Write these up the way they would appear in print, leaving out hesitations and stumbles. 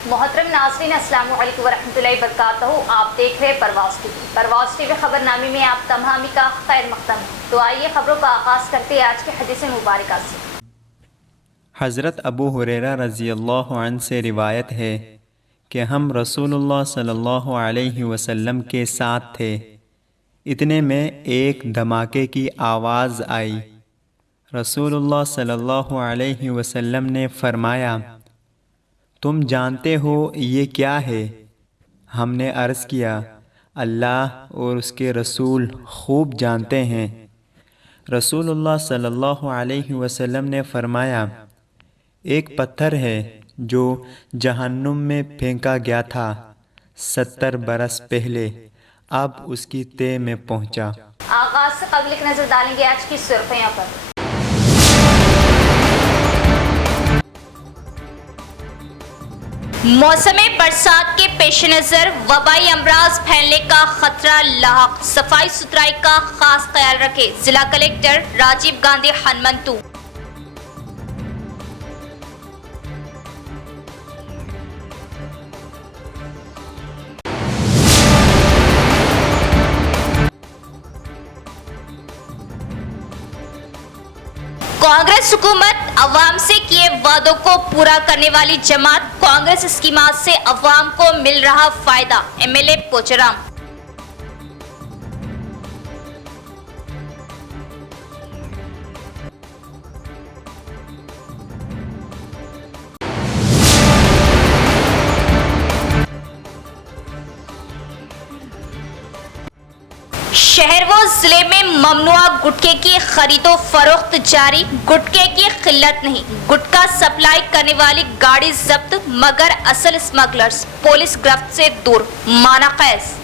محترم ناظرین السلام علیکم ورحمۃ اللہ وبرکاتہ. آپ دیکھ رہے پرواز ٹی وی. پرواز ٹی وی خبر نامے میں آپ تمامی کا خیر مقدم ہے. تو آئیے خبروں کا آغاز کرتے ہیں آج کے حدیث مبارکہ سے. حضرت ابو ہریرہ رضی اللہ عنہ سے روایت ہے کہ ہم رسول اللہ صلی اللہ علیہ وسلم کے ساتھ تھے. اتنے میں ایک دھماکے کی آواز آئی. رسول اللہ صلی اللہ علیہ وسلم نے فرمایا، تم جانتے ہو یہ کیا ہے؟ ہم نے عرض کیا، اللہ اور اس کے رسول خوب جانتے ہیں. رسول اللہ صلی اللہ علیہ وسلم نے فرمایا، ایک پتھر ہے جو جہنم میں پھینکا گیا تھا 70 برس پہلے، اب اس کی تہ میں پہنچا. آغاز سے قبل ایک نظر ڈالیں گے آج کی سرخیوں پر. موسم برسات کے پیش نظر وبائی امراض پھیلنے کا خطرہ لاحق، صفائی ستھرائی کا خاص خیال رکھے. ضلع کلکٹر راجیو گاندھی ہنمنتو. کانگریس حکومت عوام سے کیے وعدوں کو پورا کرنے والی جماعت. کانگریس اسکیمات سے عوام کو مل رہا فائدہ. M L A Pocharam. شہر و ضلع میں ممنوع گٹکے کی خرید و فروخت جاری. گٹکے کی قلت نہیں، گٹکا سپلائی کرنے والی گاڑی ضبط، مگر اصل اسمگلرز پولیس گرفت سے دور. مانا قیس.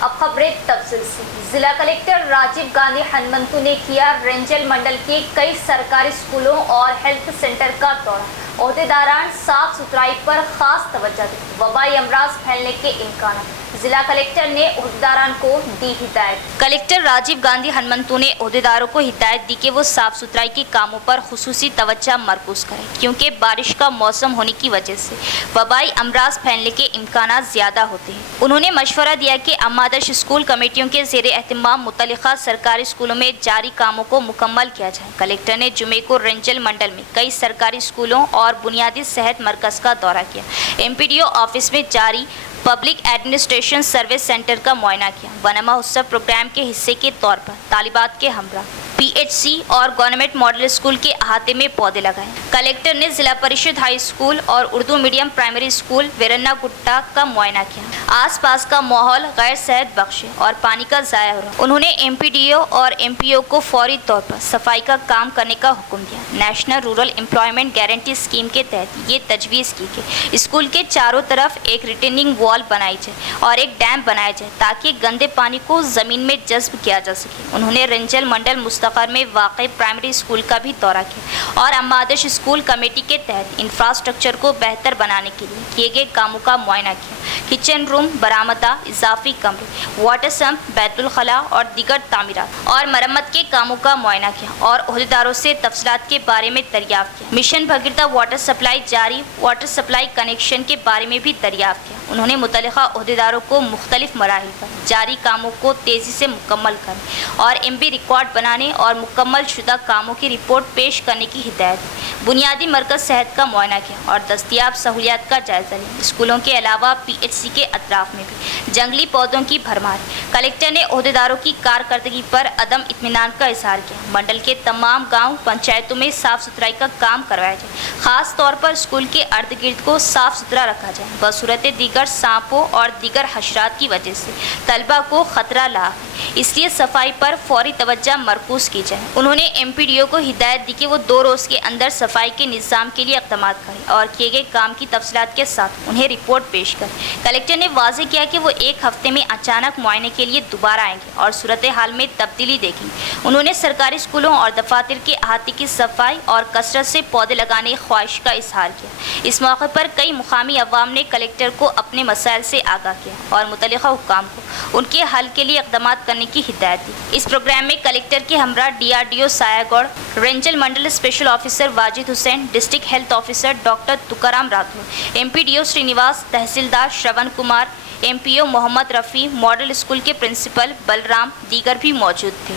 اب خبریں تفصیل سے. ضلع کلکٹر راجیو گاندھی ہنمنتو نے کیا رینجل منڈل کے کئی سرکاری اسکولوں اور ہیلتھ سینٹر کا دورہ. عہدیداران صاف ستھرائی پر خاص توجہ دیں. وبائی امراض پھیلنے کے امکانات. ضلع کلکٹر نے عہدیداران کو دی ہدایت. کلکٹر راجیو گاندھی ہنمنتو نے عہدیداروں کو ہدایت دی کہ وہ صاف ستھرائی کے کاموں پر خصوصی توجہ مرکوز کریں، کیونکہ بارش کا موسم ہونے کی وجہ سے وبائی امراض پھیلنے کے امکانات زیادہ ہوتے ہیں. انہوں نے مشورہ دیا کہ امادش اسکول کمیٹیوں کے زیر اہتمام متعلقہ سرکاری اسکولوں میں جاری کاموں کو مکمل کیا جائے. کلکٹر نے جمعے کو رینجل منڈل میں کئی سرکاری اسکولوں اور بنیادی صحت مرکز کا دورہ کیا. M P D O office میں جاری پبلک ایڈمنسٹریشن سروس سینٹر کا معائنہ کیا. ونما اتسو پروگرام کے حصے کے طور پر طالبات کے ہمراہ پی ایچ سی اور گورنمنٹ ماڈل اسکول کے احاطے میں پودے لگائے. کلکٹر نے ضلع پریشد ہائی اسکول اور Urdu medium primary school Veeranna گٹا کا معائنہ کیا. آس پاس کا ماحول غیر صحت بخش ہے اور پانی کا ضائع ہو رہا ہے. انہوں نے ایم پی ڈی او اور ایم پی او کو فوری طور پر صفائی کا کام کرنے کا حکم دیا. National rural employment guarantee scheme کے تحت یہ تجویز کی کہ اسکول کے چاروں طرف ایک ریٹیننگ وال بنائی جائے اور ایک ڈیم بنایا جائے تاکہ گندے پانی کو زمین میں جذب کیا جا سکے. انہوں نے رینجل منڈل مستقر میں واقع پرائمری اسکول کا بھی دورہ کیا اور امادش اسکول کمیٹی کے تحت انفراسٹرکچر کو بہتر بنانے کے لیے کیے گئے کاموں کا معائنہ کیا. کچن روم، برآمدہ، اضافی کمرے، واٹر سمپ، بیت الخلاء اور دیگر تعمیرات اور مرمت کے کاموں کا معائنہ کیا اور عہدیداروں سے تفصیلات کے بارے میں دریافت کیا. مشن بھگیرتا واٹر سپلائی جاری واٹر سپلائی کنیکشن کے بارے میں بھی دریافت کیا. انہوں نے متعلقہ عہدیداروں کو مختلف مراحل پر جاری کاموں کو تیزی سے مکمل کرنے اور ایم بی ریکارڈ بنانے اور مکمل شدہ کاموں کی رپورٹ پیش کرنے کی ہدایت دی. بنیادی مرکز صحت کا معائنہ کیا اور دستیاب سہولیات کا جائزہ لیا. اسکولوں کے علاوہ پی ایچ سی کے اطراف میں بھی جنگلی پودوں کی بھرمار. کلکٹر نے عہدیداروں کی کارکردگی پر عدم اطمینان کا اظہار کیا. منڈل کے تمام گاؤں پنچایتوں میں صاف ستھرائی کا کام کروایا جائے. خاص طور پر اسکول کے ارد گرد کو صاف ستھرا رکھا جائے. بصورت دیگر سانپوں اور دیگر حشرات کی وجہ سے طلبہ کو خطرہ لاحق ہے، اس لیے صفائی پر فوری توجہ مرکوز کی جائے. انہوں نے ایم پی ڈی او کو ہدایت دی کہ وہ 2 روز کے اندر صفائی کے نظام کے لیے اقدامات کریں اور کیے گئے کام کی تفصیلات کے ساتھ انہیں رپورٹ پیش کریں. کلکٹر نے واضح کیا کہ وہ 1 ہفتے میں اچانک معائنے کے لیے دوبارہ آئیں گے اور صورتحال میں تبدیلی دیکھیں گے. انہوں نے سرکاری اسکولوں اور دفاتر کے احاطے کی صفائی اور کثرت سے پودے لگانے کی خواہش کا اظہار کیا. اس موقع پر کئی مقامی عوام نے کلکٹر کو اپنے مسائل سے آگاہ کیا اور متعلقہ حکام کو ان کے حل کے لیے اقدامات کرنے کی ہدایت دی. اس پروگرام میں کلکٹر کے ہمراہ मुर्रा, DRDO Sayagoud, Renjal mandal special officer Wajid Hussain, district health officer doctor Tukaram Rathore, MPDO Srinivas, tahsildar Shravan Kumar, MPO Mohammed Rafi, model school के प्रिंसिपल बलराम दीगर भी मौजूद थे।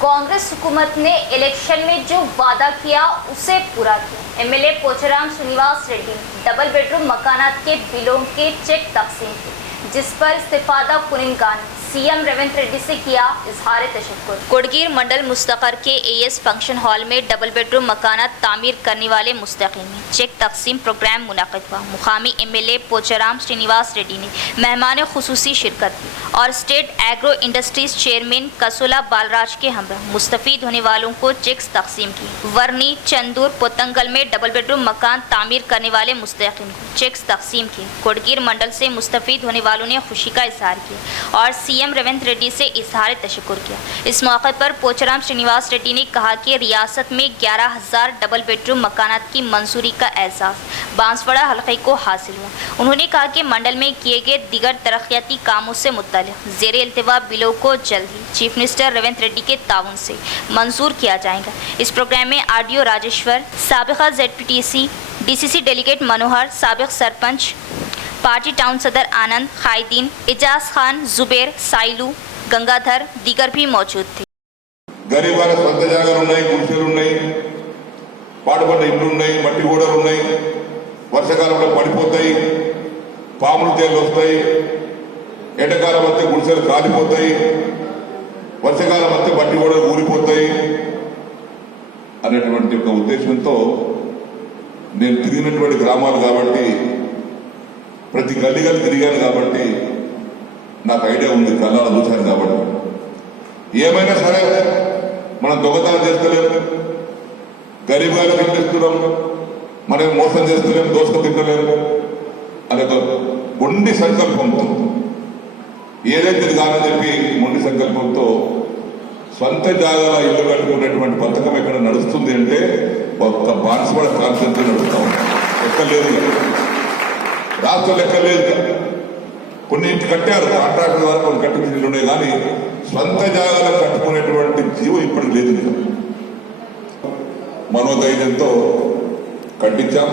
कांग्रेस हुकूमत ने इलेक्शन में जो वादा किया उसे पूरा किया। MLA Pocharam Srinivas Reddy double bedroom मकानात के बिलों के चेक तकसीम किए, जिस पर इस्तीफादा कुनिंदगान CM रेवंत रेड्डी से किया इजहार तशक्कुर। कोडगीर मंडल मुस्तकर के AS फंक्शन हॉल में डबल बेडरूम मकानात तामीर करने वाले मुस्तकीन में चेक तकसीम प्रोग्राम मुनाकिद हुआ। मुकामी MLA पोचाराम श्रीनिवास रेड्डी ने मेहमान खुसूसी शिरकत की और state agro industries chairman Kasola Balraj के हमरा मुस्तफीद होने वालों को चेक्स तकसीम किए। वर्नी, चंदूर, पोतंगल में डबल बेडरूम मकान तामीर करने वाले मुस्तकीन को चेक्स तकसीम किए। कोडगीर मंडल से मुस्तफीद होने वालों ने खुशी का इजहार किया और CM रेवंत रेड्डी से इजहार तशक्कुर किया। इस मौके पर पोचाराम श्रीनिवास रेड्डी ने कहा कि रियासत में 11,000 डबल बेडरूम मकानात की मंजूरी का एहसास बांसवाड़ा हल्के को हासिल हुआ। उन्होंने कहा कि मंडल में किए गए दीगर तरक्याती कामों से मुत्तल्लिक़ ज़ेर इल्तिवा बिलों को जल्द ही चीफ मिनिस्टर रेवंत रेड्डी के ताउन से मंजूर किया जाएगा। इस प्रोग्राम में RDO राजेश्वर, साबिक़ा ZPTC DCC डेलीगेट मनोहर, साबिक़ सरपंच पार्टी टाउन सदर आनंद, खाइदीन, इजाज खान, जुबेर, साइलू, गंगाधर दीगर भी मौजूद थे। गरीब वाला సొంత జాగాలు ఉన్నాయి, గుడిసెలు ఉన్నాయి, పాడుపడ్డ ఇండ్లు ఉన్నాయి, మట్టి గోడలు ఉన్నాయి, వర్షాకాలంలో పడిపోతాయి, పాములు తేళ్ళు వస్తాయి, ఎండాకాలం వస్తే గుడిసెలు కాలిపోతాయి, వర్షాకాలం వస్తే మట్టి గోడలు ఊరిపోతాయి అనేటువంటి ఒక ఉద్దేశంతో నేను తిరిగినటువంటి గ్రామాలు కాబట్టి ప్రతి గల్లీ తిరిగాను కాబట్టి నాకు ఐడియా ఉంది, కళ్ళాల చూశాను కాబట్టి. ఏమైనా సరే మనం దొంగతనం చేస్తలేం, గరీబ్ గారు తింటున్నాం, మనం మోసం చేస్తలేం, దోసుకు తింటలేం అనే మొండి సంకల్పంతో ఏదైతే కాదని చెప్పి మొండి సంకల్పంతో సొంత జాగాల ఇల్లు కట్టుకున్నటువంటి పథకం ఎక్కడ నడుస్తుంది అంటే ఒక్క బాన్స్వాడ కాన్సెప్ట్ నడుస్తాం. ఎక్కలేదు, రాష్ట్రం లెక్కలేదు. కొన్ని ఇంటి కట్టారు, కాంట్రాక్టర్ ద్వారా కొన్ని కట్టుకుని ఉన్నాయి, కానీ సొంత జాగాలు కట్టుకునేటువంటి జీవం ఇప్పుడు లేదు. మనోధైర్యంతో కట్టించాం.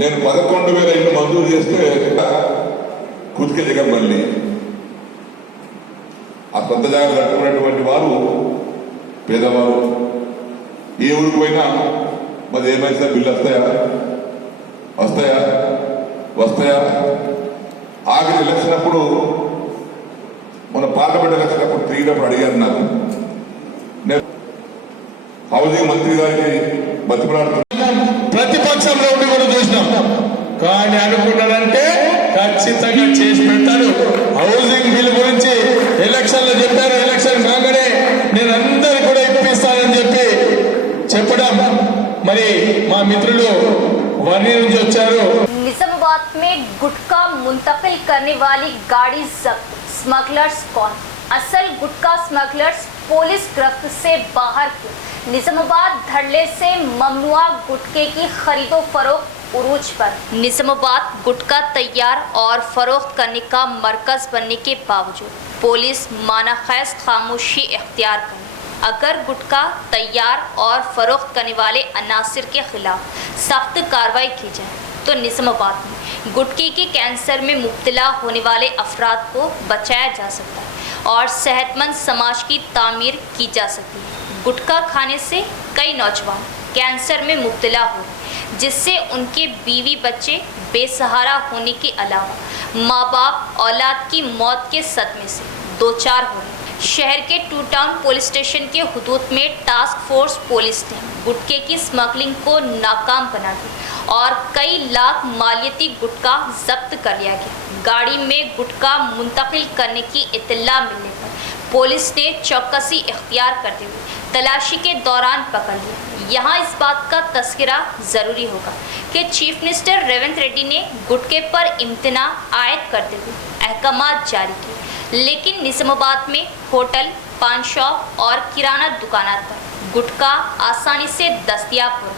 నేను 11,000 ఇల్లు మంజూరు చేస్తే కుతికే జగన్ మళ్ళీ ఆ సొంత జాగాలు కట్టుకునేటువంటి వారు పేదవారు ఏ ఊరికి పోయినా మరి ఏమైనా బిల్లు వస్తాయా ఆఖరి ఎలక్షన్ అప్పుడు మన పార్లమెంట్ ఎలక్షన్ అప్పుడు తిరిగినప్పుడు అడిగారు నాకు. నేను హౌసింగ్ మంత్రి గారికి బతిమలాడుతున్నాను, ప్రతిపక్షంలో ఉండి కూడా చూసినాం, కానీ అనుకున్నానంటే ఖచ్చితంగా చేసి పెడతాడు. హౌసింగ్ బిల్ గురించి ఎలక్షన్లో చెప్పారు, ఎలక్షన్ కాగానే నేను అందరు కూడా ఇప్పిస్తానని చెప్పి చెప్పడం మరి మా మిత్రులు వర్ణి నుంచి వచ్చారు. निजामाबाद में गुटखा मुंतकिल करने वाली गाड़ी जब्त, स्मगलर्स कौन? असल गुटखा स्मगलर्स पुलिस गिरफ्त से बाहर किए। निजामाबाद धड़ल्ले से ममनुआ गुटखे की खरीदो फरोख्त उरूज पर। निजामाबाद गुटखा तैयार और फरोख्त करने का मरकज बनने के बावजूद पुलिस मानाखैज खामोशी इख्तियार करे। अगर गुटखा तैयार और फरोख्त करने वाले अनासिर के खिलाफ सख्त कार्रवाई की जाए तो निजामाबाद में गुटखे के कैंसर में मुब्तला होने वाले अफराद को बचाया जा सकता है और सेहतमंद समाज की तामीर की जा सकती है। गुटखा खाने से कई नौजवान कैंसर में मुब्तला हो रहे, जिससे उनके बीवी बच्चे बेसहारा होने के अलावा माँ बाप औलाद की मौत के सदमे से दो चार हो रहे। शहर के 2 टाउन पुलिस स्टेशन के हुदूद में टास्क फोर्स पुलिस ने गुटखे की स्मगलिंग को नाकाम बना दिया और कई लाख मालियती गुटखा जब्त कर लिया गया। गाड़ी में गुटखा मुंतकिल करने की इत्तला मिलने पर पुलिस ने चौकसी इख्तियार करते हुए तलाशी के दौरान पकड़ लिया। यहाँ इस बात का तस्करा ज़रूरी होगा कि चीफ मिनिस्टर रेवंत रेड्डी ने गुटखे पर इम्तना आयद करते हुए अहकामात जारी किए, लेकिन निजामाबाद में होटल, पान शॉप और किराना दुकानात पर गुटखा आसानी से दस्तयाब हो,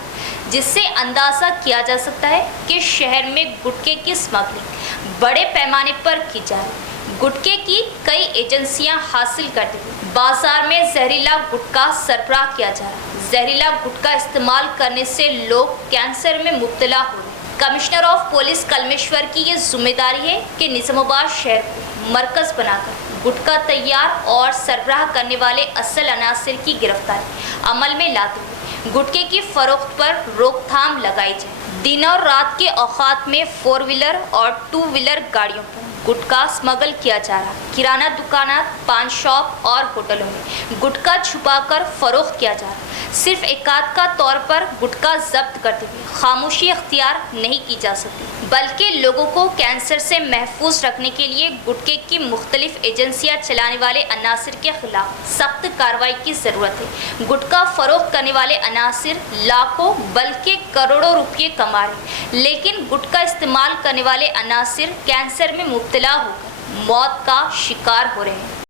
जिससे अंदाज़ा किया जा सकता है कि शहर में गुटखे की स्मगलिंग बड़े पैमाने पर की जा रही। गुटखे की कई एजेंसियां हासिल करते हुए बाजार में जहरीला गुटखा सरबराह किया जा रहा है। जहरीला गुटखा इस्तेमाल करने से लोग कैंसर में मुब्तला हो रहे हैं। कमिश्नर ऑफ पुलिस कलमेश्वर की ये जिम्मेदारी है कि निजामाबाद शहर को मरकज बनाकर गुटखा तैयार और सरबराह करने वाले असल अनासिर की गिरफ्तारी अमल में लाते हुए गुटखे की फरोख्त पर रोकथाम लगाई जाए। दिन और रात के औकात में 4 व्हीलर और 2 व्हीलर गाड़ियों पर गुटखा स्मगल किया जा रहा है। किराना दुकानात, पान शॉप और होटलों में गुटखा छुपाकर फरोख्त किया जा रहा है। सिर्फ एकाद का तौर पर गुटखा जब्त करते हुए खामोशी अख्तियार नहीं की जा सकती, बल्कि लोगों को कैंसर से महफूज रखने के लिए गुटखे की मुख्तलिफ एजेंसियां चलाने वाले अनासिर के खिलाफ सख्त कार्रवाई की ज़रूरत है। गुटखा फरोख्त करने वाले अनासिर लाखों बल्कि करोड़ों रुपये कमा रहे, लेकिन गुटखा इस्तेमाल करने वाले अनासिर कैंसर में मुब्तला होकर मौत का शिकार हो रहे हैं।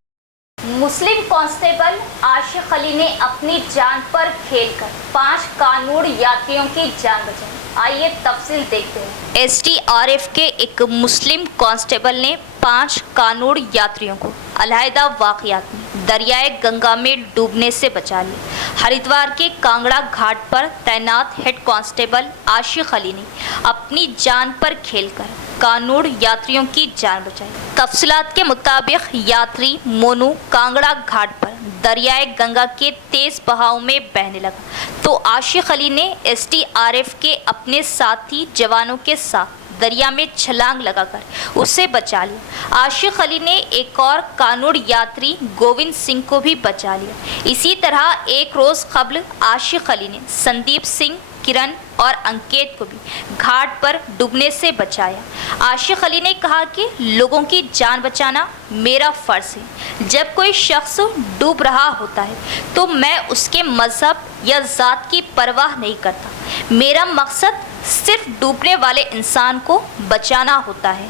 मुस्लिम कांस्टेबल आशिक अली ने अपनी जान पर खेलकर 5 कानून यात्रियों की जान बचाई। आइए तफसील देखते हैं। SDRF के एक मुस्लिम कांस्टेबल ने 5 कानून यात्रियों को अलहदा वाक़यात में दरियाए गंगा में डूबने से बचा लिया। हरिद्वार के कांगड़ा घाट पर तैनात हेड कांस्टेबल आशिक अली ने अपनी जान पर खेलकर कानून यात्रियों की जान बचाई। तफसीलात के मुताबिक यात्री मोनू कांगड़ा घाट पर दरियाए गंगा के तेज बहाव में बहने लगा तो आशिक अली ने SDRF के अपने साथी जवानों के साथ दरिया में छलांग लगाकर उसे बचा लिया। आशिक अली ने एक और कानून यात्री गोविंद सिंह को भी बचा लिया। इसी तरह एक रोज़ कबल आशिक अली ने संदीप सिंह, किरण और अंकित को भी घाट पर डूबने से बचाया। आशिक अली ने कहा कि लोगों की जान बचाना मेरा फ़र्ज़ है। जब कोई शख्स डूब रहा होता है तो मैं उसके मज़हब या ज़ात की परवाह नहीं करता। मेरा मकसद सिर्फ डूबने वाले इंसान को बचाना होता है।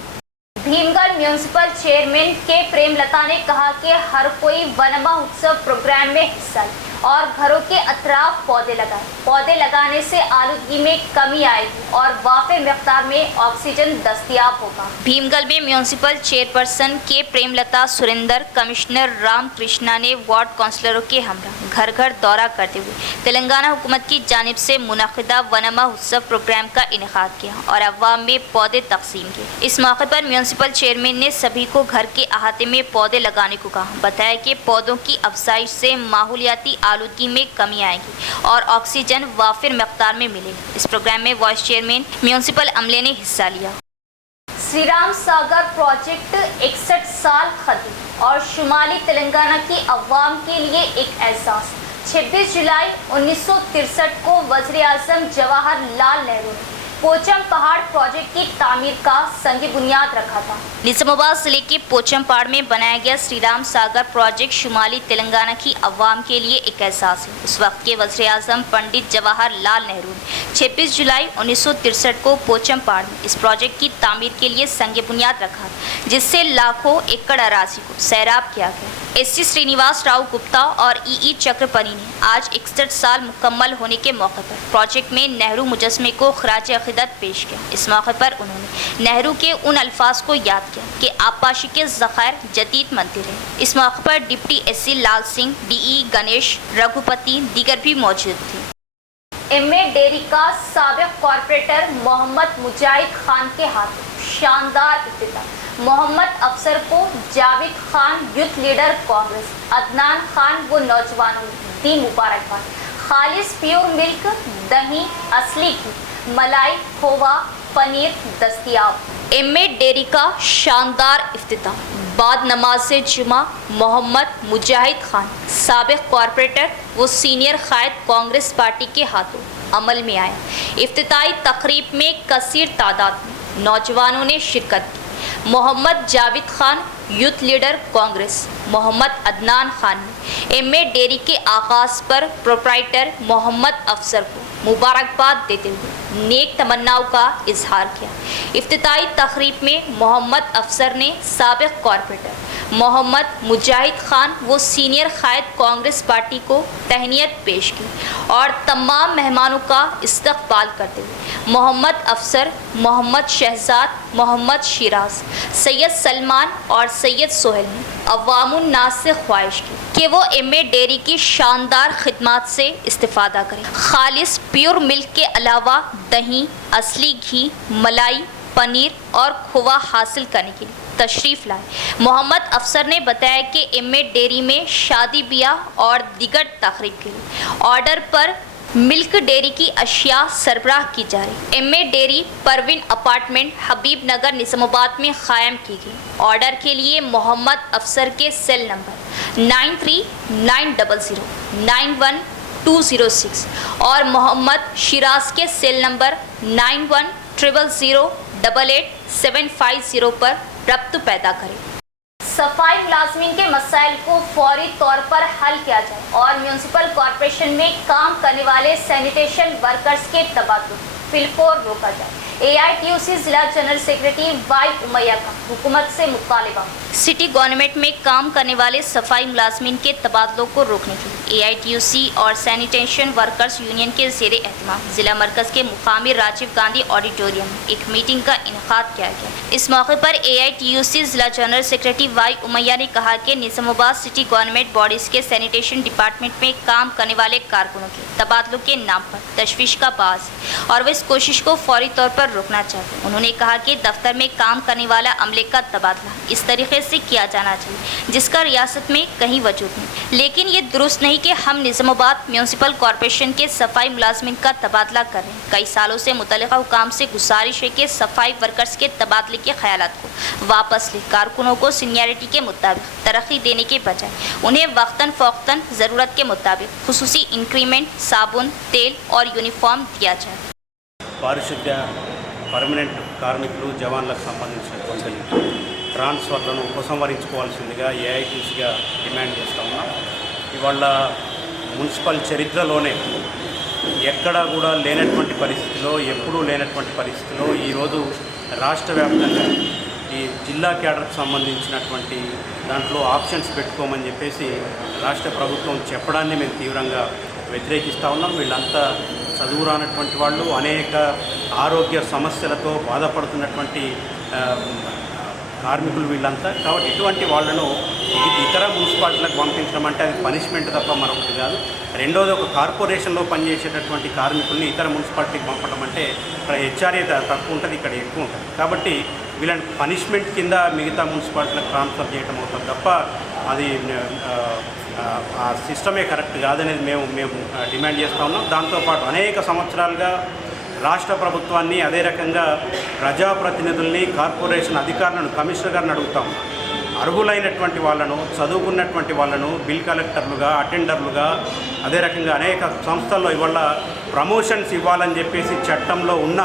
भीमगढ़ म्यूनिसिपल चेयरमैन के प्रेमलता ने कहा कि हर कोई वन महोत्सव प्रोग्राम में हिस्सा ले और घरों के अतराफ पौधे लगाएं। पौधे लगाने से आलूदगी में कमी आएगी और वाफिर मिक़दार में ऑक्सीजन दस्तयाब होगा। भीमगढ़ में म्यूनिसिपल चेयरपर्सन के प्रेमलता सुरेंद्र, कमिश्नर राम कृष्णा ने वार्ड काउंसलरों के हमरा घर घर दौरा करते हुए तेलंगाना हुकूमत की जानिब से मुनक़िदा वन महोत्सव प्रोग्राम का इनेकाद किया और अवाम में पौधे तकसीम किए। इस मौके पर म्यूनिसिपल चेयरमैन ने सभी को घर के अहाते में पौधे लगाने को कहा। बताया कि पौधों की अफजाइश से माहौलियाती आलूदगी में कमी आएगी और ऑक्सीजन वाफिर मिक़दार में मिलेगी। इस प्रोग्राम में वाइस चेयरमैन म्यूनिसिपल अमले ने हिस्सा लिया। श्री राम सागर प्रोजेक्ट 61 साल खत्म और शुमाली तेलंगाना की अवाम के लिए एक एहसास। 26 जुलाई 1963 को वज़ीर-ए-आज़म जवाहरलाल नेहरू ने पोचम पहाड़ प्रोजेक्ट की तामीर का संग बुनियाद रखा था। निजामाबाद जिले के पोचम पहाड़ में बनाया गया श्री राम सागर प्रोजेक्ट शुमाली तेलंगाना की अवाम के लिए एक एहसास है। उस वक्त के वज़ीर-ए-आज़म पंडित जवाहरलाल नेहरू ने 26 जुलाई 1963 को पोचम पहाड़ में इस प्रोजेक्ट की तामीर के लिए संग बुनियाद रखा, जिससे लाखों एकड़ अराजी को सैराब किया गया। SC श्रीनिवास राव गुप्ता और EE चक्रपनी ने आज 61 साल मुकम्मल होने के मौके पर प्रोजेक्ट में नेहरू मुजस्मे को खराज अक़ीदत पेश किया। इस मौके पर उन्होंने नेहरू के उन अल्फाज को याद किया कि आबपाशी के ज़ख़ायर जदीद बनते रहे। इस मौके पर डिप्टी SC लाल सिंह, DE गणेश, रघुपति दीगर भी मौजूद थे। MA डेयरी का साबिक़ कॉरपोरेटर मोहम्मद मुजाहिद खान के हाथ शानदार इफ्तिताह। मोहम्मद अफसर को जावेद खान यूथ लीडर कांग्रेस, अदनान खान वो नौजवानों ने दी मुबारकबाद। खालिस प्योर मिल्क, दही, असली घी, मलाई, खोवा, पनीर दस्तयाब। MA डेयरी का शानदार इफ्तिताह। बाद नमाज जुमा मोहम्मद मुजाहिद खान साबिक़ कॉरपोरेटर वो सीनियर क़ायद कांग्रेस पार्टी के हाथों अमल में आया। इफ्तिताई तकरीब में कसीर तादाद में नौजवानों ने शिरकत की। मोहम्मद जावेद खान यूथ लीडर कांग्रेस, मोहम्मद अदनान खान ने MA डेयरी के आगाज़ पर प्रोप्राइटर मोहम्मद अफसर को मुबारकबाद देते हुए नेक तमन्नाओं का इजहार किया। इफ्तिताई तकरीब में मोहम्मद अफसर ने साबिक़ कॉरपोरेटर मोहम्मद मुजाहिद खान वो सीनियर क़ायद कांग्रेस पार्टी को तहनीत पेश की और तमाम मेहमानों का इस्तक़बाल करते हुए मोहम्मद अफसर, मोहम्मद शहजाद, मोहम्मद शिराज, सैयद सलमान और सैयद सोहेल ने अवामुन नास से ख्वाहिश की कि वो एमए डेयरी की शानदार खिदमत से इस्तिफादा करें। खालिस प्योर मिल्क के अलावा दही, असली घी, मलाई, पनीर और खोवा हासिल करने के लिए तशरीफ़ लाए। मोहम्मद अफसर ने बताया कि एमए डेयरी में शादी ब्याह और दीगर तकरीब के लिए ऑर्डर पर मिल्क डेयरी की अशिया सरबराह की जा रही। एमए डेयरी परवीन अपार्टमेंट हबीब नगर निज़ामाबाद में क़ायम की गई। ऑर्डर के लिए मोहम्मद अफसर के सेल नंबर 9390091206 और मोहम्मद शिराज के सेल नंबर 9100088750 पर रब्त पैदा करें। सफाई मुलाजमीन के मसाइल को फौरी तौर पर हल किया जाए और म्यूनसिपल कॉरपोरेशन में काम करने वाले सैनिटेशन वर्कर्स के तबादलों फिलफौर रोका जाए। AITUC जिला जनरल सेक्रेटरी वाई उमैया का हुकूमत से मुतालिबा। सिटी गवर्नमेंट में काम करने वाले सफाई मुलाजमीन के तबादलों को रोकने के लिए AITUC और सैनिटेशन वर्कर्स यूनियन के ज़ेरे एहतमाम जिला मरकज़ के मुकामी राजीव गांधी ऑडिटोरियम में एक मीटिंग का इनेकाद किया गया। इस मौके पर AITUC जिला जनरल सेक्रेटरी वाई उमैया ने कहा कि निज़ामाबाद सिटी गवर्नमेंट बॉडीज़ के सैनिटेशन डिपार्टमेंट में काम करने वाले कारकुनों के तबादलों के नाम पर तशवीश का बाज़ है और वे इस कोशिश को फौरी तौर पर रोकना चाहते हैं। उन्होंने कहा कि दफ्तर में काम करने वाला अमले का तबादला इस तरीके से किया जाना चाहिए जिसका रियासत में कहीं वजूद नहीं, लेकिन ये दुरुस्त नहीं कि हम निज़ामाबाद म्यूनसिपल कॉरपोरेशन के सफाई मुलाजमिन का तबादला कर रहे हैं। कई सालों से मुतल्लिका हुकाम से गुजारिश है कि सफाई वर्कर्स के तबादले के ख्यालात को वापस ले कारकुनों को सीनियरिटी के मुताबिक तरक्की देने के बजाय उन्हें वक्तन फ़ौक्तन ज़रूरत के मुताबिक खुसूसी इंक्रीमेंट, साबुन, तेल और यूनिफॉर्म दिया जाए। పారిశుద్ధ్య పర్మనెంట్ కార్మికులు జవాన్లకు సంబంధించినటువంటి ట్రాన్స్ఫర్లను ఉపసంహరించుకోవాల్సిందిగా AITUCగా డిమాండ్ చేస్తూ ఉన్నాం. ఇవాళ మున్సిపల్ చరిత్రలోనే ఎక్కడా కూడా లేనటువంటి పరిస్థితిలో, ఎప్పుడూ లేనటువంటి పరిస్థితిలో ఈరోజు రాష్ట్ర వ్యాప్తంగా ఈ జిల్లా క్యాడర్కి సంబంధించినటువంటి దాంట్లో ఆప్షన్స్ పెట్టుకోమని చెప్పేసి రాష్ట్ర ప్రభుత్వం చెప్పడాన్ని మేము తీవ్రంగా వ్యతిరేకిస్తూ ఉన్నాం. వీళ్ళంతా చదువు రానటువంటి వాళ్ళు, అనేక ఆరోగ్య సమస్యలతో బాధపడుతున్నటువంటి కార్మికులు వీళ్ళంతా. కాబట్టి ఇటువంటి వాళ్ళను ఇతర మున్సిపాలిటీలకు పంపించడం అంటే అది పనిష్మెంట్ తప్ప మరొకటి కాదు. రెండోది, ఒక కార్పొరేషన్లో పనిచేసేటటువంటి కార్మికుల్ని ఇతర మున్సిపాలిటీకి పంపడం అంటే HRA తక్కువ ఉంటుంది, ఇక్కడ ఎక్కువ ఉంటుంది. కాబట్టి వీళ్ళని పనిష్మెంట్ కింద మిగతా మున్సిపాలిటీలకు ట్రాన్స్ఫర్ చేయడం అవుతుంది తప్ప అది ఆ సిస్టమే కరెక్ట్ కాదనేది మేము డిమాండ్ చేస్తూ ఉన్నాం. దాంతోపాటు అనేక సంవత్సరాలుగా రాష్ట్ర ప్రభుత్వాన్ని, అదే రకంగా ప్రజాప్రతినిధుల్ని, కార్పొరేషన్ అధికారులను, కమిషనర్ గారిని అడుగుతాం. అర్హులైనటువంటి వాళ్ళను, చదువుకున్నటువంటి వాళ్ళను బిల్ కలెక్టర్లుగా, అటెండర్లుగా, అదే రకంగా అనేక సంస్థల్లో ఇవాళ ప్రమోషన్స్ ఇవ్వాలని చెప్పేసి చట్టంలో ఉన్న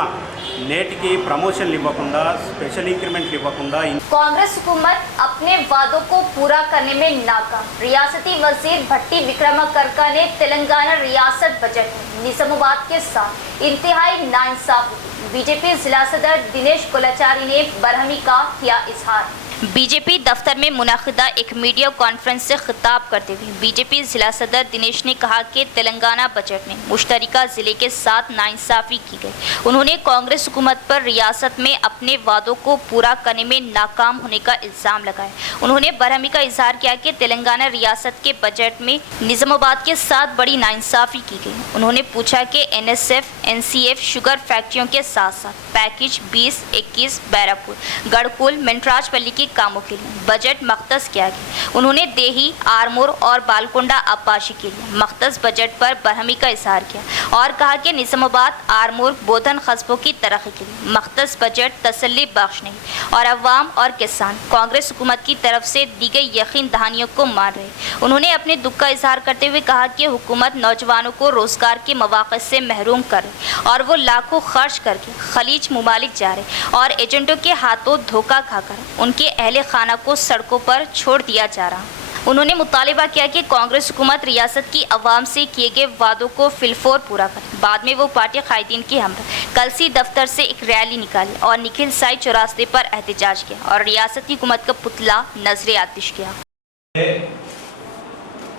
నేటికి ప్రమోషన్లు ఇవ్వకుండా, స్పెషల్ ఇంక్రిమెంట్లు ఇవ్వకుండా कांग्रेस हुकूमत अपने वादों को पूरा करने में नाकाम। रियासती वजीर भट्टी विक्रमार्का ने तेलंगाना रियासत बजट में निजामाबाद के साथ इंतहाई नाइंसाफी की। बीजेपी जिला सदर दिनेश कुलाचारी ने बरहमी का किया इजहार। बीजेपी दफ्तर में मुनाकिदा एक मीडिया कॉन्फ्रेंस से खिताब करते हुए बीजेपी जिला सदर दिनेश ने कहा कि तेलंगाना बजट में मुश्तरका ज़िले के साथ नाइंसाफ़ी की गई। उन्होंने कांग्रेस हुकूमत पर रियासत में अपने वादों को पूरा करने में नाकाम होने का इल्ज़ाम लगाया। उन्होंने बरहमी का इजहार किया कि तेलंगाना रियासत के बजट में निज़ामाबाद के साथ बड़ी नाइंसाफ़ी की गई। उन्होंने पूछा कि NSF, NCF शुगर फैक्ट्रियों के साथ साथ पैकेज 20-21 बैरापुर, गढ़कुल, मंटराजपल्ली के कामों के लिए बजट मख्तस किया गया। उन्होंने देही, आरमोर और बालकोंडा आबपाशी के लिए मख्तस बजट पर बरहमी का इजहार किया और कहा कि निज़ामाबाद, आरमोर, बोधन कस्बों की तरक्की के लिए मख्तस बजट तसल्ली बख्श नहीं और अवाम और किसान कांग्रेस हुकूमत की तरफ से दी गई यकीन दहानियों को मान रहे। उन्होंने अपने दुख का इजहार करते हुए कहा कि हुकूमत नौजवानों को रोज़गार के मौक़े से महरूम कर रही और वो लाखों खर्च करके खलीज मुमालिक जा रहे और एजेंटों के हाथों धोखा खाकर उनके अहले खाना को सड़कों पर छोड़ दिया जा रहा। उन्होंने मुतालिबा किया कि कांग्रेस हुकूमत रियासत की अवाम से किए गए वादों को फिलफौर पूरा करे। बाद में वो पार्टी कायदीन की हमरा कलसी दफ्तर से एक रैली निकाली और निखिल साई चौरास्ते पर एहतजाज किया और रियासत की हुकूमत का पुतला नजरे आतिश किया।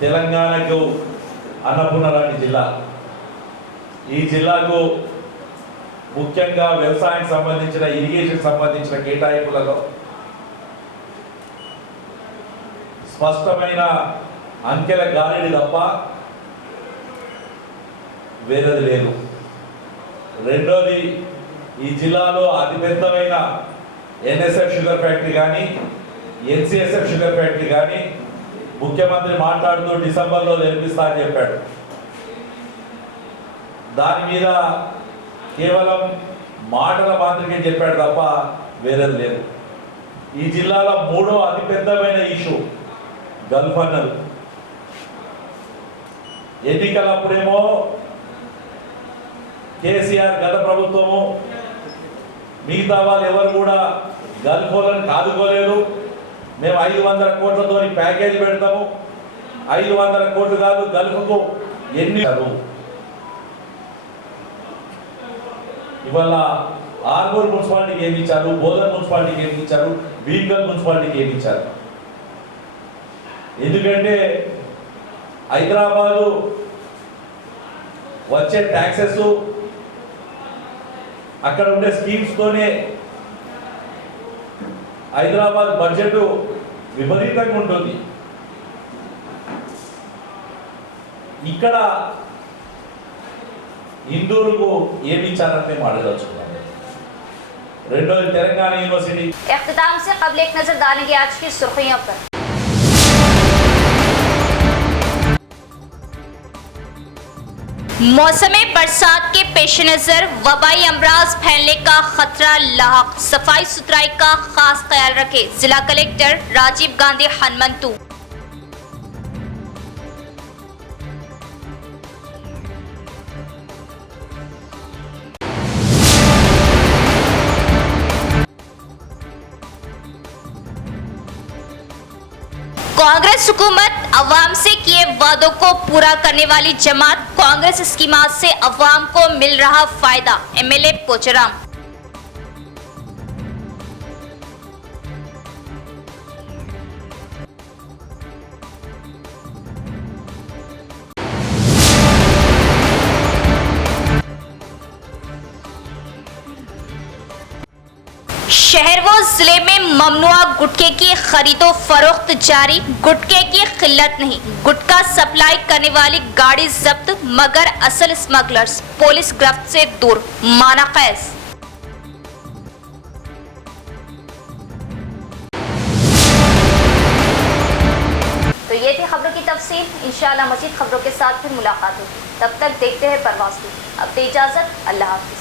तेलंगाना को अन्नपूर्णारानी जिला ఈ జిల్లాకు ముఖ్యంగా వ్యవసాయానికి సంబంధించిన, ఇరిగేషన్ సంబంధించిన కేటాయింపులలో స్పష్టమైన అంకెల గాలిడి తప్ప వేరేది లేదు. రెండోది, ఈ జిల్లాలో అతిపెద్దమైన ఎన్ఎస్ఎఫ్ షుగర్ ఫ్యాక్టరీ కానీ ఎన్సిఎస్ఎఫ్ షుగర్ ఫ్యాక్టరీ కానీ ముఖ్యమంత్రి మాట్లాడుతూ డిసెంబర్లో నిర్మిస్తా అని చెప్పాడు. దాని మీద కేవలం మాటల మాత్రమే చెప్పాడు తప్ప వేరేది లేదు. ఈ జిల్లాలో మూడో అతిపెద్దమైన ఇష్యూ గల్ఫ్ అన్నది. ఎన్నికలప్పుడేమో కేసీఆర్ గత ప్రభుత్వము మిగతా వాళ్ళు ఎవరు కూడా గల్ఫ్ వాళ్ళని కాదుకోలేదు. మేము 500 కోట్లతో ప్యాకేజీ పెడతాము, 500 కోట్లు కాదు గల్ఫ్కు ఎన్ని. ఇవాళ ఆర్మూర్ మున్సిపాలిటీకి ఏమి ఇచ్చారు, బోధన్ మున్సిపాలిటీకి ఏమి ఇచ్చారు, బీగల్ మున్సిపాలిటీకి ఏమి ఇచ్చారు? ఎందుకంటే హైదరాబాదు వచ్చే ట్యాక్సెస్ అక్కడ ఉండే స్కీమ్స్ తోనే హైదరాబాద్ బడ్జెట్ విపరీతంగా ఉంటుంది. ఇక్కడ ఇందూరుకు ఏమి ఇచ్చారంటే మాట్లాడదలుచుకున్నాను. రెండోది, తెలంగాణ యూనివర్సిటీ इख्तिताम से कबल एक नजर डालेंगे आज की सुर्खियों पर। मौसम बरसात के पेश नजर वबाई अमराज फैलने का खतरा लाहक, सफाई सुथराई का खास ख्याल रखे जिला कलेक्टर राजीव गांधी हनुमंतु। कांग्रेस हुकूमत अवाम से किए वादों को पूरा करने वाली जमात, कांग्रेस स्कीमात से अवाम को मिल रहा फायदा, एमएलए पोचराम। शहर व जिले में ममनुआ गुटखे की खरीदो फरोख्त जारी, गुटखे की किल्लत नहीं, गुटखा सप्लाई करने वाली गाड़ी जब्त मगर असल स्मगलर्स पुलिस गिरफ्त से दूर, माना कैस। तो ये थी खबरों की तफसील। इंशाअल्लाह मज़ीद खबरों के साथ फिर मुलाकात होगी, तब तक देखते हैं परवाज़ की। अब दे इजाज़त, अल्लाह हाफ़िज़।